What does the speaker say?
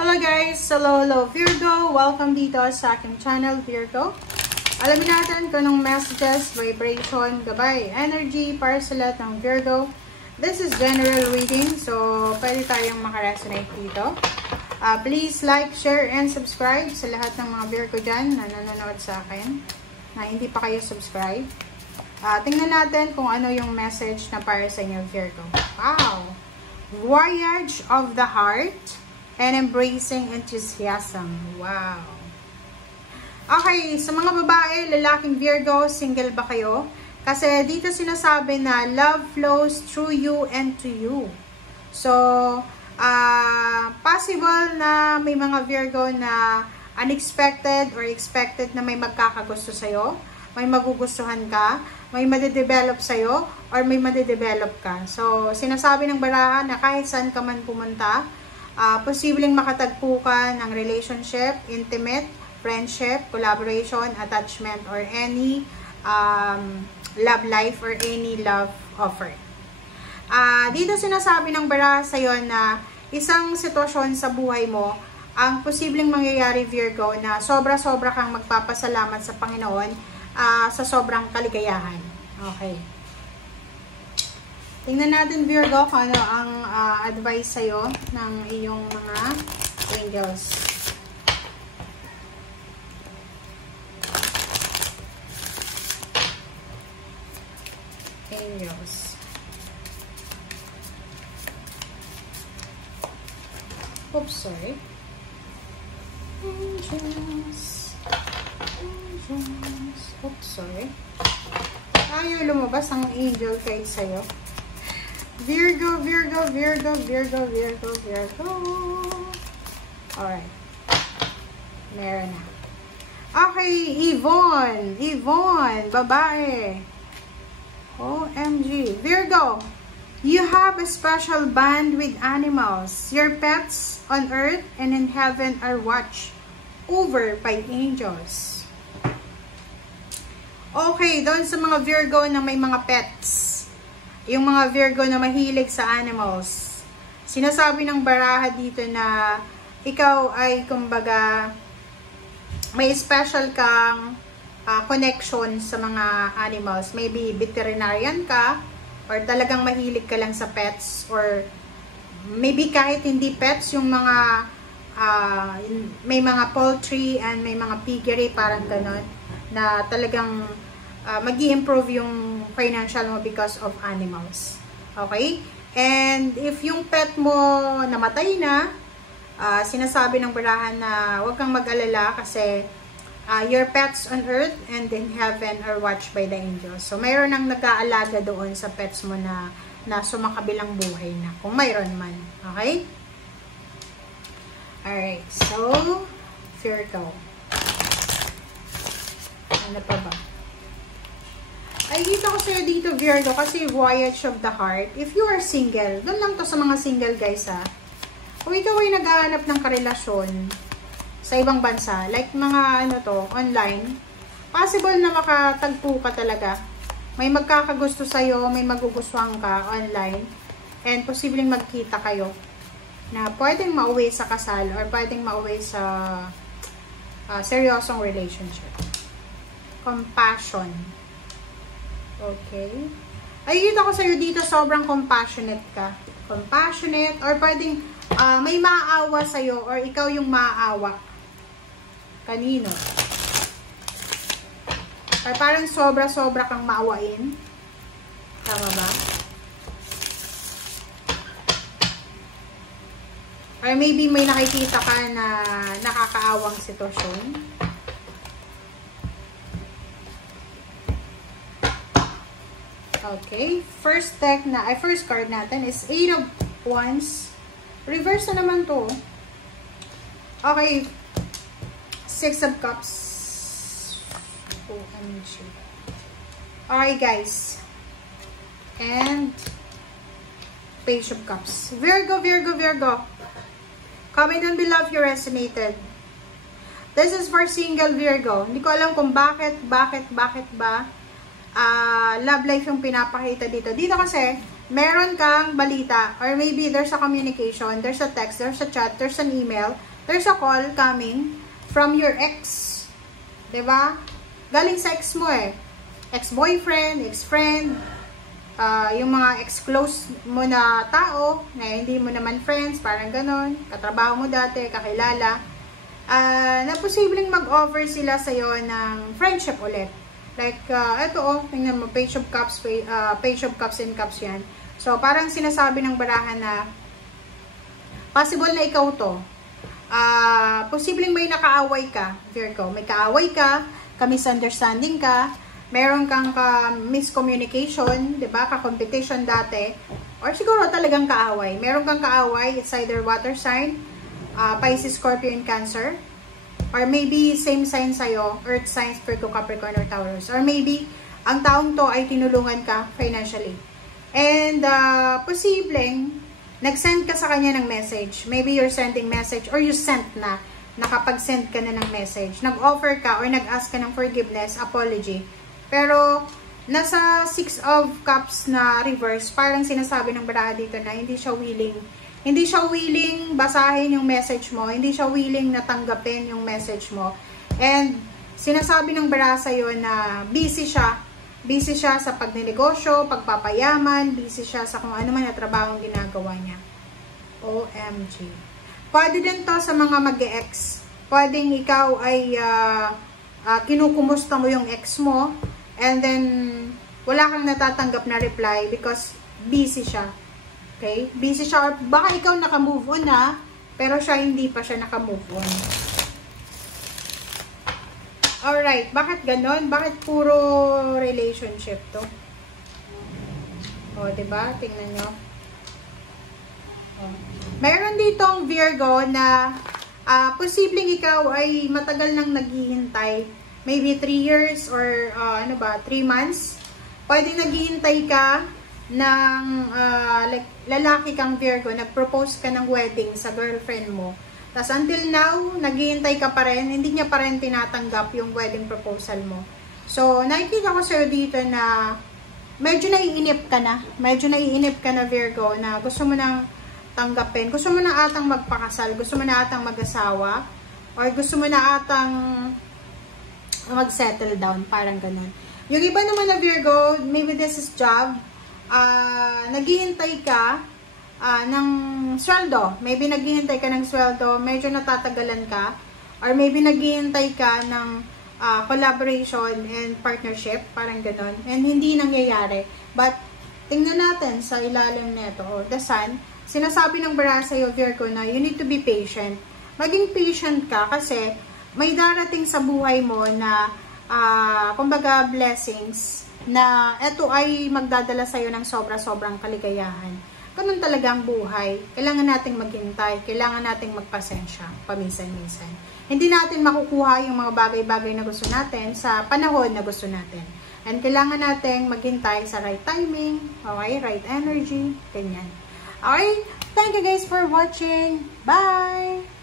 Hello guys! Hello Virgo! Welcome dito sa aking channel, Virgo. Alamin natin kung anong messages, vibration, gabay, energy para sa lahat ng Virgo. This is general reading, so pwede tayong makaresonate dito. Please like, share, and subscribe sa lahat ng mga Virgo dyan na nanonood sa akin na hindi pa kayo subscribe. Tingnan natin kung ano yung message na para sa inyo, Virgo. Wow! Voyage of the Heart and Embracing Enthusiasm. Wow! Okay, sa mga babae, lalaking Virgo, single ba kayo? Kasi dito sinasabi na love flows through you and to you. So, possible na may mga Virgo na unexpected or expected na may magkakagusto sa'yo, may magugustuhan ka, may madedevelop sa'yo, or may madedevelop ka. So, sinasabi ng barahan na kahit saan ka man pumunta, posibleng makatagpo ka ng relationship, intimate, friendship, collaboration, attachment, or any love life or any love offer. Dito sinasabi ng barahan sa'yo na isang sitwasyon sa buhay mo ang posibleng mangyayari, Virgo, na sobra-sobra kang magpapasalamat sa Panginoon sa sobrang kaligayahan. Okay. Tingnan natin, Virgo, kung ano ang advice sa'yo ng iyong mga angels. Angels. Oops, sorry. Angels. Angels. Oops, sorry. Ayaw lumabas ang angel kahit sa'yo. Virgo, Virgo, Virgo, Virgo, Virgo, Virgo. Alright. Meron na. Okay, Yvonne. Yvonne, babae. OMG. Virgo, you have a special bond with animals. Your pets on earth and in heaven are watched over by angels. Okay, doon sa mga Virgo na may mga pets. Yung mga Virgo na mahilig sa animals. Sinasabi ng baraha dito na ikaw ay kumbaga may special kang connection sa mga animals. Maybe veterinarian ka or talagang mahilig ka lang sa pets, or maybe kahit hindi pets, yung mga may mga poultry and may mga piggery, parang ganon, na talagang mag-i-improve yung financial mo because of animals. Okay? And if yung pet mo namatay na, sinasabi ng barahan na huwag kang mag-alala kasi your pets on earth and in heaven are watched by the angels. So, mayroon nang nag-aalaga doon sa pets mo na sumakabilang buhay na, kung mayroon man. Okay? Alright. So, Virgo. Ano pa ba? Ay, kita ko sa'yo dito, Virgo, kasi Voyage of the Heart. If you are single, doon lang to sa mga single, guys, ha. Kung ikaw ay naghahanap ng karelasyon sa ibang bansa, like mga, ano to, online, possible na makatagpo ka talaga. May magkakagusto sa'yo, may magugustuhan ka online, and posibleng magkita kayo na pwedeng mauwi sa kasal or pwedeng mauwi sa seryosong relationship. Compassion. Okay. Ay, kita ko sa'yo dito, sobrang compassionate ka. Compassionate, or pwedeng may maaawa sa'yo, or ikaw yung maaawa. Kanino? Or parang sobra-sobra kang maawain. Tama ba? Or maybe may nakikita ka na nakakaawang sitwasyon. Okay, first card natin is 8 of Wands. Reverse na naman to. Okay, 6 of Cups. OMG. Okay, guys. And Page of Cups. Virgo, Virgo, Virgo. Comment down below if you resonated. This is for single Virgo. Hindi ko alam kung bakit ba love life yung pinapakita dito. Dito kasi, meron kang balita, or maybe there's a communication, there's a text, there's a chat, there's an email, there's a call coming from your ex. Diba? Galing sa ex mo eh. Ex-boyfriend, ex-friend, yung mga ex-close mo na tao, na hindi mo naman friends, parang ganon, katrabaho mo dati, kakilala, na posibleng mag-offer sila sa'yo ng friendship ulit. Like, eto tingnan mo, Page of Cups and Cups yan. So, parang sinasabi ng barahan na, possible na ikaw to. Posibleng may nakaaway ka, Virgo. May kaaway ka, ka-misunderstanding ka, meron kang miscommunication, diba? Ka-competition dati, or siguro talagang kaaway. Meron kang kaaway, it's either water sign, Pisces, Scorpio, and Cancer, or maybe same sign sa'yo, Earth signs, Virgo, Capricorn, or Taurus. Or maybe, ang taong to ay tinulungan ka financially. And, posibleng, nag-send ka sa kanya ng message. Maybe you're sending message or you sent na. Nakapag-send ka na ng message. Nag-offer ka or nag-ask ka ng forgiveness, apology. Pero, nasa 6 of Cups na reverse, parang sinasabi ng baraha dito na hindi siya willing. Hindi siya willing basahin yung message mo. Hindi siya willing na tanggapin yung message mo. And, sinasabi ng baraha sa'yo na busy siya. Busy siya sa pagnenegosyo, pagpapayaman, busy siya sa kung ano man na trabaho ginagawa niya. OMG. Pwede din to sa mga mag-ex. Pwedeng ikaw ay kinukumusta mo yung ex mo and then wala kang natatanggap na reply because busy siya. Okay? Busy siya or baka ikaw naka-move on na pero siya hindi pa siya naka-move on. Alright, bakit ganon? Bakit puro relationship to? O, diba? Tingnan nyo. O. Meron ditong Virgo na posibleng ikaw ay matagal nang naghihintay. Maybe 3 years or 3 months. Pwede naghihintay ka ng like, lalaki kang Virgo, nag-propose ka ng wedding sa girlfriend mo. Tapos until now, naghihintay ka pa rin, hindi niya pa rin tinatanggap yung wedding proposal mo. So, nakikita ko sa'yo dito na medyo naiinip ka na. Medyo naiinip ka na, Virgo, na gusto mo nang tanggapin. Gusto mo na atang magpakasal, gusto mo na atang mag-asawa, or gusto mo na atang mag-settle down, parang ganun. Yung iba naman na Virgo, maybe this is job, naghihintay ka ng sweldo. Maybe naghihintay ka ng sweldo, medyo natatagalan ka. Or maybe naghihintay ka ng collaboration and partnership, parang ganon. And hindi nangyayari. But, tingnan natin sa ilalim nito, the Sun, sinasabi ng baraha sa'yo, Virgo, na you need to be patient. Maging patient ka kasi may darating sa buhay mo na, kumbaga, blessings, na eto ay magdadala sa'yo ng sobra-sobrang kaligayahan. Ganun talaga ang buhay. Kailangan nating maghintay. Kailangan nating magpasensya. Paminsan-minsan. Hindi natin makukuha yung mga bagay-bagay na gusto natin sa panahon na gusto natin. And kailangan nating maghintay sa right timing. Okay? Right energy. Ganyan. Okay? Thank you guys for watching. Bye!